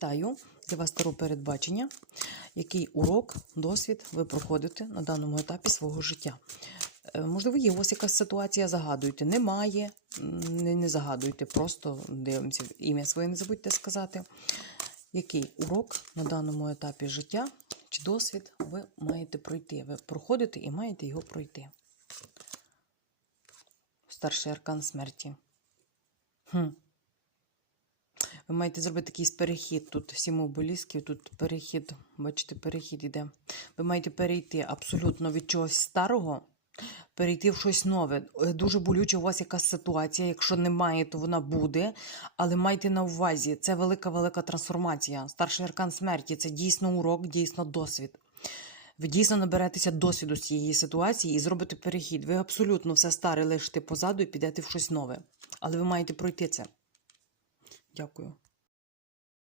Вітаю! Для вас старо передбачення. Який урок, досвід ви проходите на даному етапі свого життя? Е, Можливо, є у вас якась ситуація, загадуйте. Немає, не, не загадуйте, просто дивимося. Ім'я своє не забудьте сказати. Який урок на даному етапі життя чи досвід ви маєте пройти? Ви проходите і маєте його пройти. Старший аркан смерті. Хм. Ви маєте зробити якийсь перехід. Тут сім обелісків, тут перехід, бачите, перехід іде. Ви маєте перейти абсолютно від чогось старого, перейти в щось нове. Е, Дуже болюча у вас якась ситуація. Якщо немає, то вона буде. Але майте на увазі, це велика-велика трансформація. Старший аркан смерті це дійсно урок, дійсно досвід. Ви дійсно наберетеся досвіду з цієї ситуації і зробите перехід. Ви абсолютно все старе лишите позаду і підете в щось нове. Але ви маєте пройти це. Дякую.